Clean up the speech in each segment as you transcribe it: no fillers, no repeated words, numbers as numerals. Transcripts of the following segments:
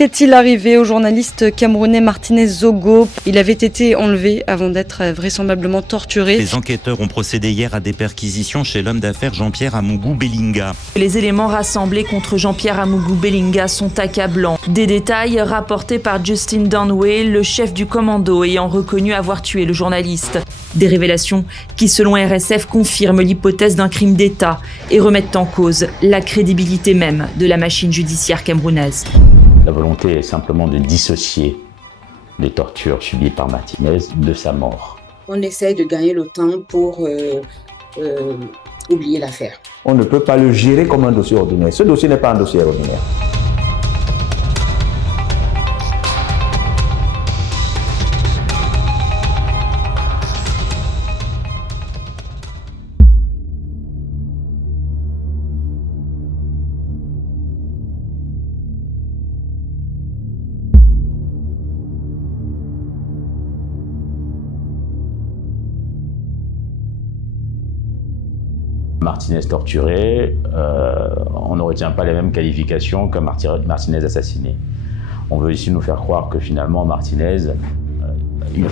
Qu'est-il arrivé au journaliste camerounais Martinez Zogo? Il avait été enlevé avant d'être vraisemblablement torturé. Les enquêteurs ont procédé hier à des perquisitions chez l'homme d'affaires Jean-Pierre Amougou Belinga. Les éléments rassemblés contre Jean-Pierre Amougou Belinga sont accablants. Des détails rapportés par Justin Dunway, le chef du commando ayant reconnu avoir tué le journaliste. Des révélations qui, selon RSF, confirment l'hypothèse d'un crime d'État et remettent en cause la crédibilité même de la machine judiciaire camerounaise. La volonté est simplement de dissocier les tortures subies par Martinez de sa mort. On essaye de gagner le temps pour oublier l'affaire. On ne peut pas le gérer comme un dossier ordinaire. Ce dossier n'est pas un dossier ordinaire. Martinez torturé, on ne retient pas les mêmes qualifications que Martinez assassiné. On veut ici nous faire croire que finalement Martinez,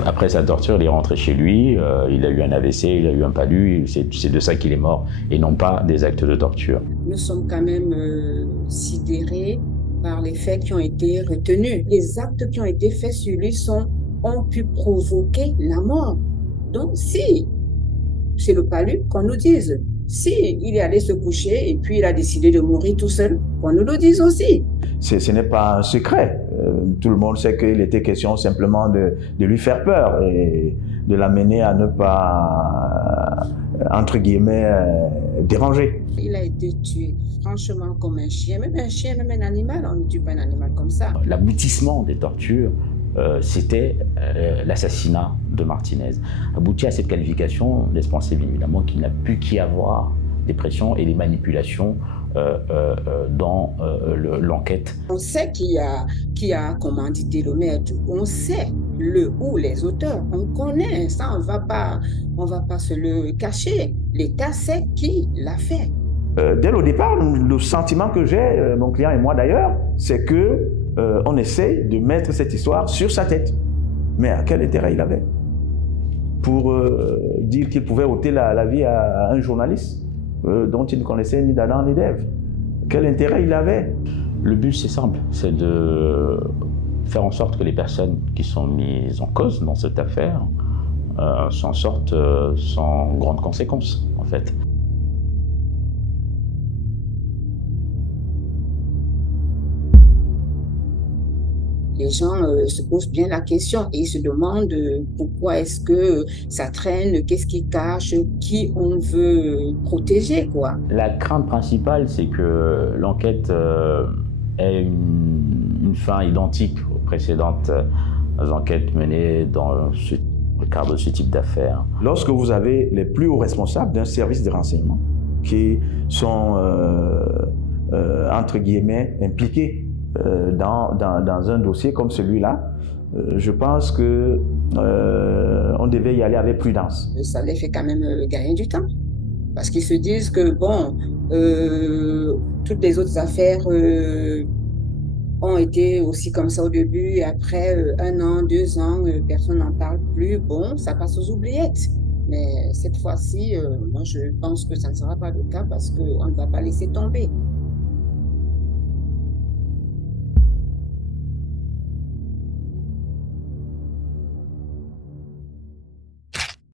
après sa torture, il est rentré chez lui, il a eu un AVC, il a eu un palu, c'est de ça qu'il est mort, et non pas des actes de torture. Nous sommes quand même sidérés par les faits qui ont été retenus. Les actes qui ont été faits sur lui ont pu provoquer la mort. Donc si c'est le palu, qu'on nous dise. Si il est allé se coucher et puis il a décidé de mourir tout seul, qu'on nous le dise aussi. Ce n'est pas un secret. Tout le monde sait qu'il était question simplement de lui faire peur et de l'amener à ne pas, entre guillemets, déranger. Il a été tué, franchement, comme un chien, même un animal. On ne tue pas un animal comme ça. L'aboutissement des tortures, c'était l'assassinat de Martinez. Abouti à cette qualification, laisse penser bien évidemment qu'il n'a pu qu'y avoir des pressions et des manipulations dans l'enquête. On sait qui a commandité le maître, on sait le ou les auteurs, on connaît, ça on va pas se le cacher. L'État sait qui l'a fait. Dès le départ, le sentiment que j'ai, mon client et moi d'ailleurs, c'est que on essaie de mettre cette histoire sur sa tête. Mais à quel intérêt il avait? Pour dire qu'il pouvait ôter la vie à un journaliste dont il ne connaissait ni d'Adam ni d'Ève. Quel intérêt il avait? Le but, c'est simple, c'est de faire en sorte que les personnes qui sont mises en cause dans cette affaire s'en sortent sans grandes conséquences, en fait. Les gens se posent bien la question et ils se demandent pourquoi est-ce que ça traîne, qu'est-ce qui cache, qui on veut protéger, quoi. La crainte principale, c'est que l'enquête ait une fin identique aux précédentes enquêtes menées dans le cadre de ce type d'affaires. Lorsque vous avez les plus hauts responsables d'un service de renseignement qui sont, entre guillemets, impliqués dans un dossier comme celui-là, je pense que on devait y aller avec prudence. Ça les fait quand même gagner du temps. Parce qu'ils se disent que, bon, toutes les autres affaires ont été aussi comme ça au début, et après 1 an, 2 ans, personne n'en parle plus. Bon, ça passe aux oubliettes. Mais cette fois-ci, moi je pense que ça ne sera pas le cas parce qu'on ne va pas laisser tomber.